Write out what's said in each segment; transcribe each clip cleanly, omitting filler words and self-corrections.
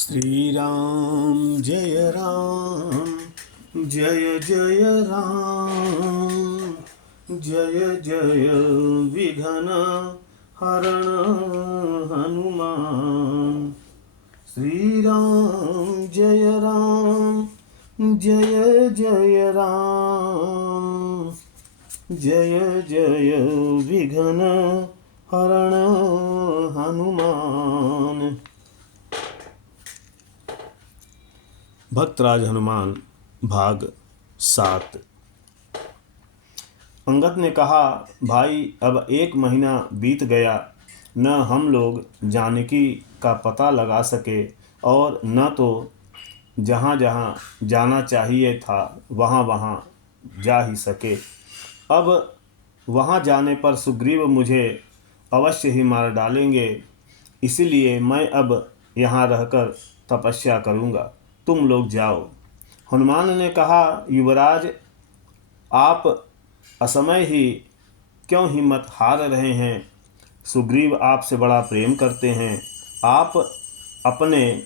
श्री राम जय राम जय जय राम जय जय विघ्न हरण हनुमान। श्री राम जय जय राम जय जय विघ्न हरण हनुमान। भक्तराज हनुमान भाग 7। अंगद ने कहा, भाई अब 1 महीना बीत गया, न हम लोग जानकी का पता लगा सके और न तो जहाँ जहाँ जाना चाहिए था वहाँ वहाँ जा ही सके। अब वहाँ जाने पर सुग्रीव मुझे अवश्य ही मार डालेंगे, इसलिए मैं अब यहाँ रहकर तपस्या करूँगा, तुम लोग जाओ। हनुमान ने कहा, युवराज आप असमय ही क्यों हिम्मत हार रहे हैं? सुग्रीव आपसे बड़ा प्रेम करते हैं। आप अपने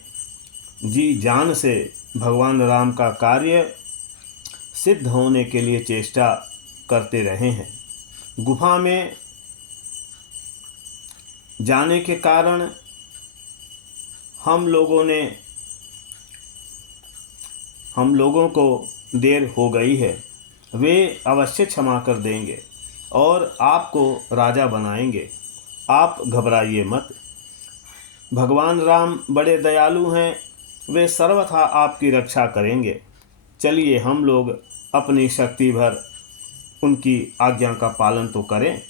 जी जान से भगवान राम का कार्य सिद्ध होने के लिए चेष्टा करते रहे हैं। गुफा में जाने के कारण हम लोगों को देर हो गई है। वे अवश्य क्षमा कर देंगे और आपको राजा बनाएंगे। आप घबराइए मत। भगवान राम बड़े दयालु हैं, वे सर्वथा आपकी रक्षा करेंगे। चलिए हम लोग अपनी शक्ति भर उनकी आज्ञा का पालन तो करें।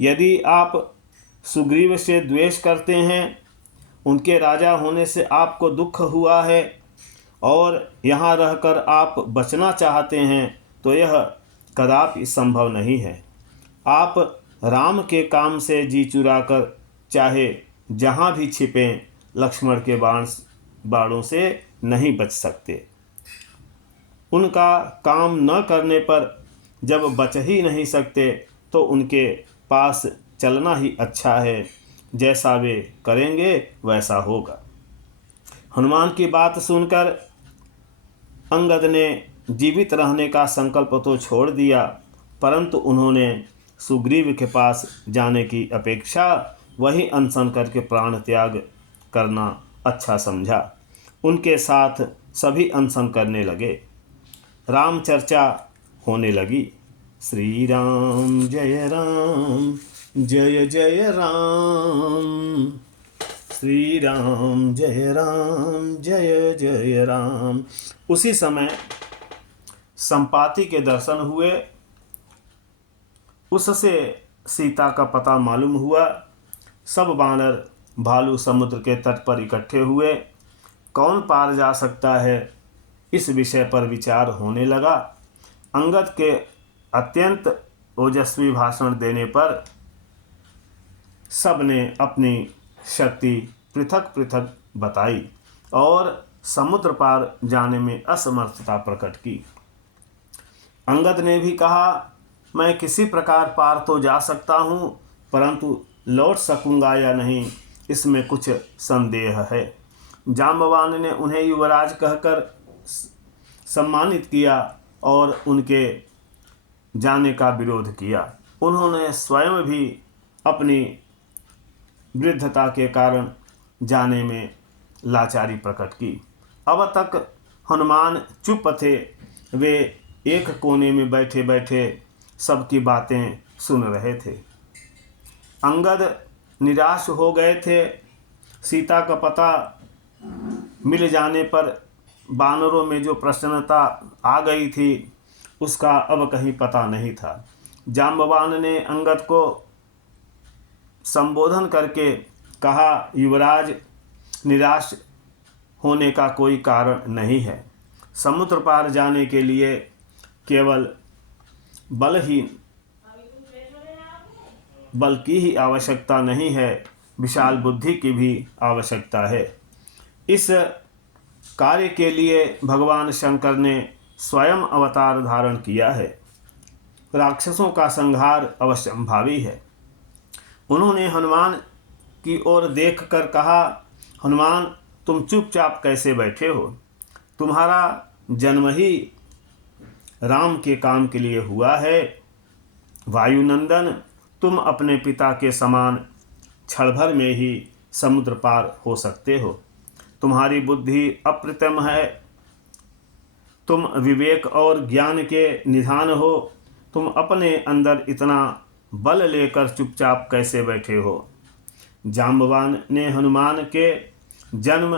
यदि आप सुग्रीव से द्वेष करते हैं, उनके राजा होने से आपको दुख हुआ है और यहाँ रहकर आप बचना चाहते हैं, तो यह कदापि संभव नहीं है। आप राम के काम से जी चुराकर चाहे जहाँ भी छिपें, लक्ष्मण के बाणों से नहीं बच सकते। उनका काम न करने पर जब बच ही नहीं सकते, तो उनके पास चलना ही अच्छा है। जैसा वे करेंगे वैसा होगा। हनुमान की बात सुनकर अंगद ने जीवित रहने का संकल्प तो छोड़ दिया, परंतु उन्होंने सुग्रीव के पास जाने की अपेक्षा वही अनशन करके प्राण त्याग करना अच्छा समझा। उनके साथ सभी अनशन करने लगे। राम चर्चा होने लगी। श्री राम जय राम श्री राम जय जय राम। उसी समय संपाति के दर्शन हुए। उससे सीता का पता मालूम हुआ। सब वानर भालू समुद्र के तट पर इकट्ठे हुए। कौन पार जा सकता है, इस विषय पर विचार होने लगा। अंगद के अत्यंत ओजस्वी भाषण देने पर सब ने अपनी शक्ति पृथक पृथक बताई और समुद्र पार जाने में असमर्थता प्रकट की। अंगद ने भी कहा, मैं किसी प्रकार पार तो जा सकता हूँ, परंतु लौट सकूंगा या नहीं, इसमें कुछ संदेह है। जांबवान ने उन्हें युवराज कहकर सम्मानित किया और उनके जाने का विरोध किया। उन्होंने स्वयं भी अपनी वृद्धता के कारण जाने में लाचारी प्रकट की। अब तक हनुमान चुप थे। वे एक कोने में बैठे बैठे सबकी बातें सुन रहे थे। अंगद निराश हो गए थे। सीता का पता मिल जाने पर वानरों में जो प्रसन्नता आ गई थी, उसका अब कहीं पता नहीं था। जांबवान ने अंगद को संबोधन करके कहा, युवराज निराश होने का कोई कारण नहीं है। समुद्र पार जाने के लिए केवल बल की ही आवश्यकता नहीं है, विशाल बुद्धि की भी आवश्यकता है। इस कार्य के लिए भगवान शंकर ने स्वयं अवतार धारण किया है। राक्षसों का संहार अवश्यंभावी है। उन्होंने हनुमान की ओर देखकर कहा, हनुमान तुम चुपचाप कैसे बैठे हो? तुम्हारा जन्म ही राम के काम के लिए हुआ है। वायुनंदन, तुम अपने पिता के समान क्षण भर में ही समुद्र पार हो सकते हो। तुम्हारी बुद्धि अप्रतिम है। तुम विवेक और ज्ञान के निधान हो। तुम अपने अंदर इतना बल लेकर चुपचाप कैसे बैठे हो? जाम्बवान ने हनुमान के जन्म,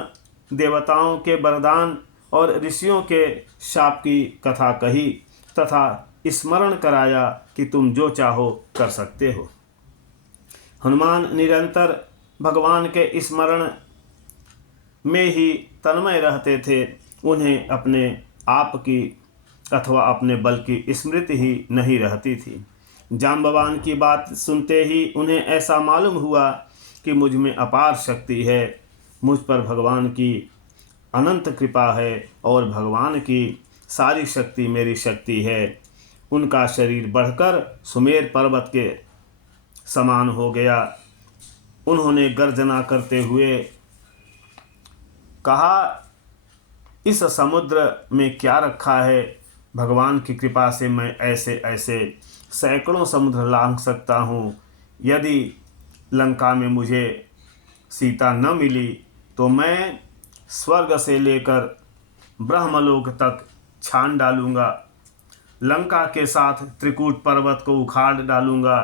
देवताओं के वरदान और ऋषियों के शाप की कथा कही तथा स्मरण कराया कि तुम जो चाहो कर सकते हो। हनुमान निरंतर भगवान के स्मरण में ही तन्मय रहते थे। उन्हें अपने आप की अथवा अपने बल की स्मृति ही नहीं रहती थी। जाम्बवान की बात सुनते ही उन्हें ऐसा मालूम हुआ कि मुझ में अपार शक्ति है, मुझ पर भगवान की अनंत कृपा है और भगवान की सारी शक्ति मेरी शक्ति है। उनका शरीर बढ़कर सुमेर पर्वत के समान हो गया। उन्होंने गर्जना करते हुए कहा, इस समुद्र में क्या रखा है? भगवान की कृपा से मैं ऐसे ऐसे सैकड़ों समुद्र लांघ सकता हूँ। यदि लंका में मुझे सीता न मिली तो मैं स्वर्ग से लेकर ब्रह्मलोक तक छान डालूँगा। लंका के साथ त्रिकूट पर्वत को उखाड़ डालूँगा,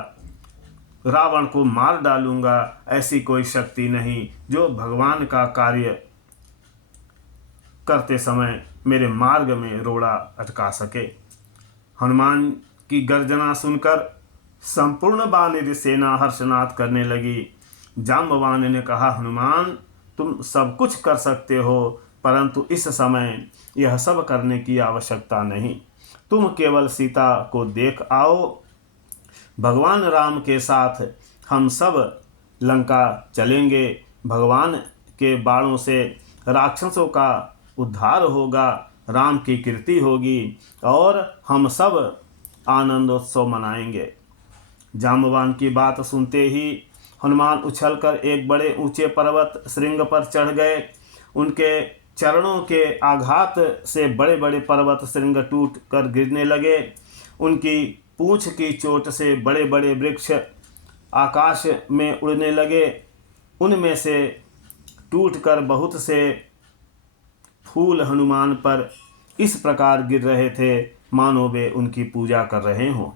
रावण को मार डालूँगा। ऐसी कोई शक्ति नहीं जो भगवान का कार्य करते समय मेरे मार्ग में रोड़ा अटका सके। हनुमान की गर्जना सुनकर संपूर्ण वानर सेना हर्षनाद करने लगी। जाम्बवान ने कहा, हनुमान, तुम सब कुछ कर सकते हो, परंतु इस समय यह सब करने की आवश्यकता नहीं। तुम केवल सीता को देख आओ। भगवान राम के साथ हम सब लंका चलेंगे। भगवान के बाणों से राक्षसों का उद्धार होगा, राम की कीर्ति होगी और हम सब आनंदोत्सव मनाएंगे। जाम्बवान की बात सुनते ही हनुमान उछलकर एक बड़े ऊंचे पर्वत श्रृंग पर चढ़ गए। उनके चरणों के आघात से बड़े बड़े पर्वत श्रृंग टूट कर गिरने लगे। उनकी पूंछ की चोट से बड़े बड़े वृक्ष आकाश में उड़ने लगे। उनमें से टूटकर बहुत से फूल हनुमान पर इस प्रकार गिर रहे थे मानो वे उनकी पूजा कर रहे हों।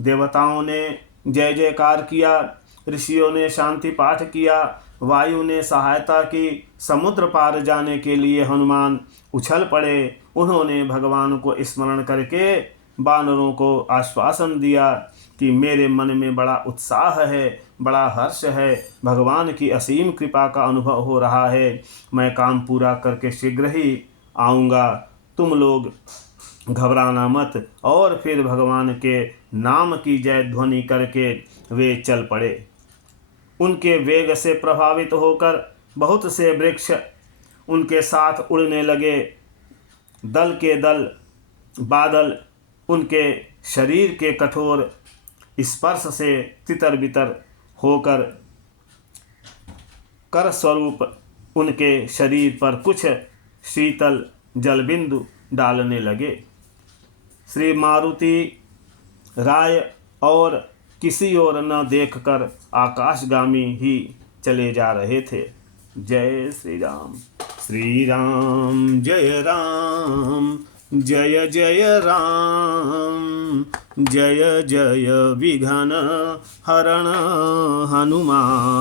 देवताओं ने जय जयकार किया, ऋषियों ने शांति पाठ किया, वायु ने सहायता की। समुद्र पार जाने के लिए हनुमान उछल पड़े। उन्होंने भगवान को स्मरण करके वानरों को आश्वासन दिया कि मेरे मन में बड़ा उत्साह है, बड़ा हर्ष है, भगवान की असीम कृपा का अनुभव हो रहा है। मैं काम पूरा करके शीघ्र ही आऊँगा। तुम लोग घबराना मत। और फिर भगवान के नाम की जय ध्वनि करके वे चल पड़े। उनके वेग से प्रभावित होकर बहुत से वृक्ष उनके साथ उड़ने लगे। दल के दल बादल उनके शरीर के कठोर स्पर्श से तितर बितर होकर कर स्वरूप उनके शरीर पर कुछ शीतल जलबिंदु डालने लगे। श्री मारुति राय और किसी ओर न देखकर आकाशगामी ही चले जा रहे थे। जय श्री राम। श्री राम जय राम, जय जय राम, जय जय विघ्न हरण हनुमान।